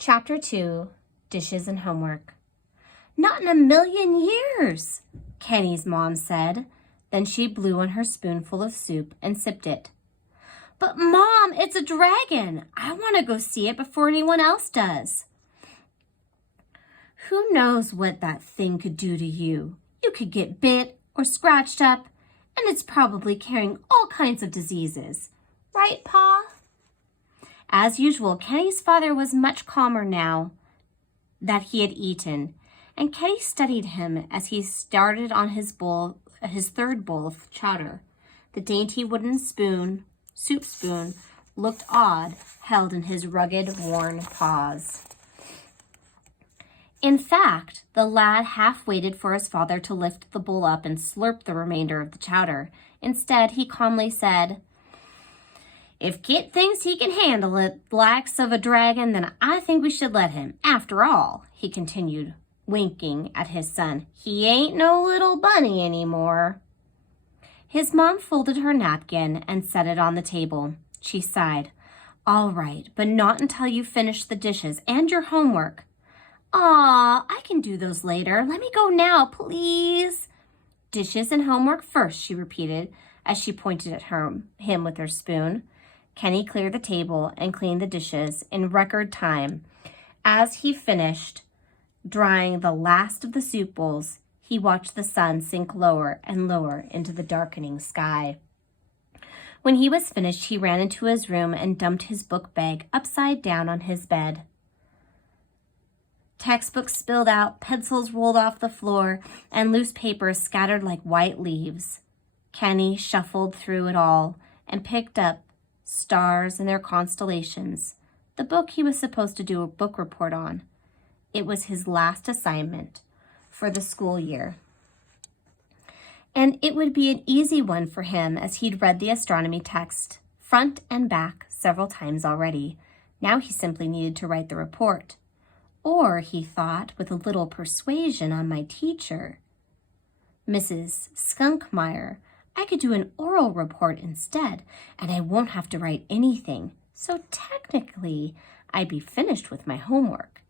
Chapter 2, Dishes and Homework. "Not in a million years," Kenny's mom said. Then she blew on her spoonful of soup and sipped it. "But Mom, it's a dragon. I want to go see it before anyone else does." "Who knows what that thing could do to you? You could get bit or scratched up, and it's probably carrying all kinds of diseases. Right, Pa?" As usual, Kenny's father was much calmer now that he had eaten, and Kenny studied him as he started on his third bowl of chowder. The dainty wooden soup spoon, looked odd, held in his rugged, worn paws. In fact, the lad half waited for his father to lift the bowl up and slurp the remainder of the chowder. Instead, he calmly said, "If Kit thinks he can handle it, the likes of a dragon, then I think we should let him. After all," he continued, winking at his son, "he ain't no little bunny anymore." His mom folded her napkin and set it on the table. She sighed. "All right, but not until you finish the dishes and your homework." "Aw, I can do those later. Let me go now, please." "Dishes and homework first," she repeated as she pointed at him with her spoon. Kenny cleared the table and cleaned the dishes in record time. As he finished drying the last of the soup bowls, he watched the sun sink lower and lower into the darkening sky. When he was finished, he ran into his room and dumped his book bag upside down on his bed. Textbooks spilled out, pencils rolled off the floor, and loose papers scattered like white leaves. Kenny shuffled through it all and picked up Stars and Their Constellations, the book he was supposed to do a book report on. It was his last assignment for the school year. And it would be an easy one for him as he'd read the astronomy text front and back several times already. Now he simply needed to write the report. Or, he thought, with a little persuasion on my teacher, Mrs. Skunkmeyer, I could do an oral report instead, and I won't have to write anything. So technically, I'd be finished with my homework.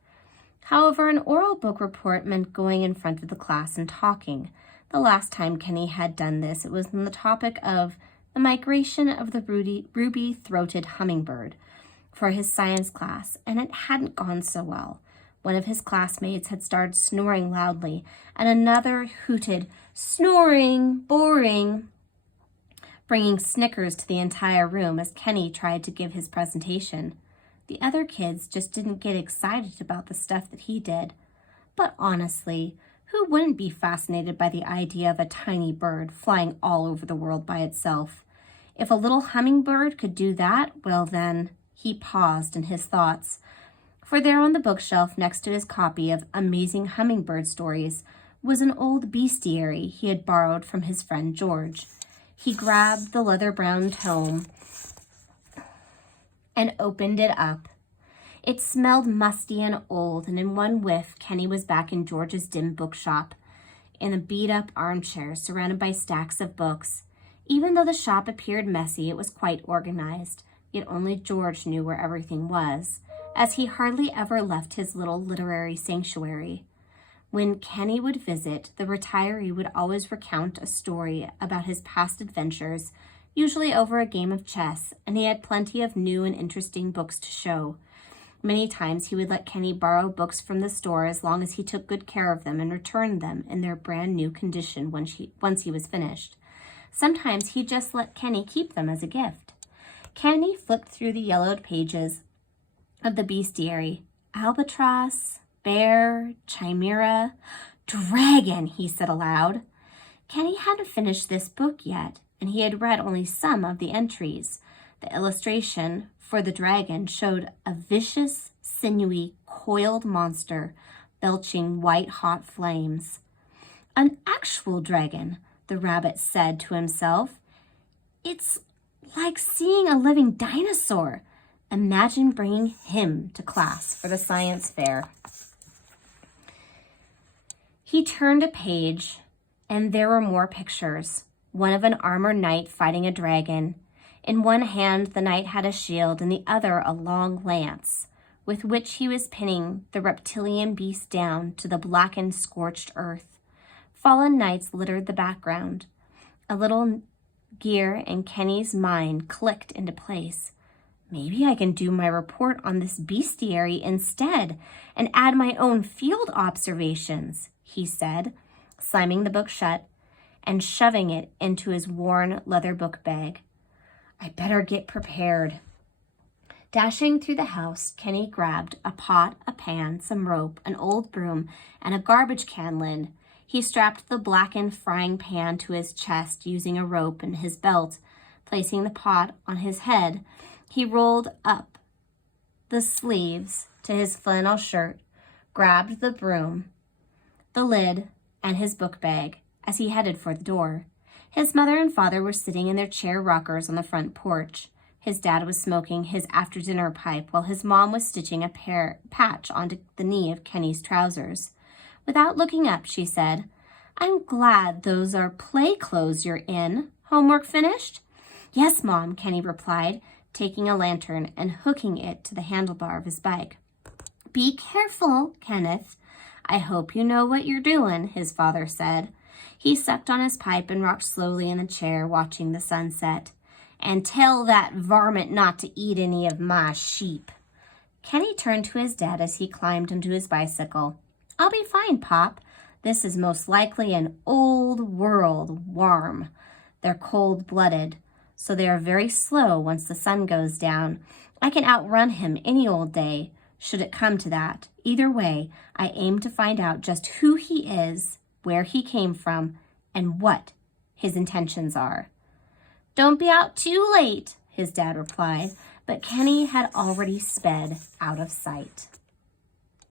However, an oral book report meant going in front of the class and talking. The last time Kenny had done this, it was on the topic of the migration of the ruby-throated hummingbird for his science class, and it hadn't gone so well. One of his classmates had started snoring loudly, and another hooted, "Snoring, boring," bringing snickers to the entire room as Kenny tried to give his presentation. The other kids just didn't get excited about the stuff that he did. But honestly, who wouldn't be fascinated by the idea of a tiny bird flying all over the world by itself? If a little hummingbird could do that, well then, he paused in his thoughts. For there on the bookshelf next to his copy of Amazing Hummingbird Stories was an old bestiary he had borrowed from his friend George. He grabbed the leather-brown tome and opened it up. It smelled musty and old, and in one whiff, Kenny was back in George's dim bookshop, in a beat-up armchair surrounded by stacks of books. Even though the shop appeared messy, it was quite organized, yet only George knew where everything was, as he hardly ever left his little literary sanctuary. When Kenny would visit, the retiree would always recount a story about his past adventures, usually over a game of chess, and he had plenty of new and interesting books to show. Many times he would let Kenny borrow books from the store as long as he took good care of them and returned them in their brand new condition once he was finished. Sometimes he just let Kenny keep them as a gift. Kenny flipped through the yellowed pages of the bestiary. Albatross, bear, chimera, dragon, he said aloud. Kenny hadn't finished this book yet, and he had read only some of the entries. The illustration for the dragon showed a vicious, sinewy, coiled monster belching white-hot flames. "An actual dragon," the rabbit said to himself. "It's like seeing a living dinosaur. Imagine bringing him to class for the science fair." He turned a page, and there were more pictures. One of an armored knight fighting a dragon. In one hand, the knight had a shield, and the other a long lance. with which he was pinning the reptilian beast down to the blackened, scorched earth. Fallen knights littered the background. A little gear in Kenny's mind clicked into place. Maybe I can do my report on this bestiary instead and add my own field observations, he said, slamming the book shut and shoving it into his worn leather book bag. I better get prepared. Dashing through the house, Kenny grabbed a pot, a pan, some rope, an old broom, and a garbage can lid. He strapped the blackened frying pan to his chest using a rope in his belt. Placing the pot on his head, he rolled up the sleeves to his flannel shirt, grabbed the broom, the lid, and his book bag as he headed for the door. His mother and father were sitting in their chair rockers on the front porch. His dad was smoking his after-dinner pipe while his mom was stitching a patch onto the knee of Kenny's trousers. Without looking up, she said, I'm glad those are play clothes you're in. Homework finished? Yes, Mom, Kenny replied, taking a lantern and hooking it to the handlebar of his bike. Be careful, Kenneth. I hope you know what you're doing, his father said. He sucked on his pipe and rocked slowly in the chair, watching the sunset. And tell that varmint not to eat any of my sheep. Kenny turned to his dad as he climbed into his bicycle. I'll be fine, Pop. This is most likely an old world worm. They're cold-blooded, so they are very slow once the sun goes down. I can outrun him any old day, should it come to that. Either way, I aim to find out just who he is, where he came from, and what his intentions are. Don't be out too late, his dad replied, but Kenny had already sped out of sight.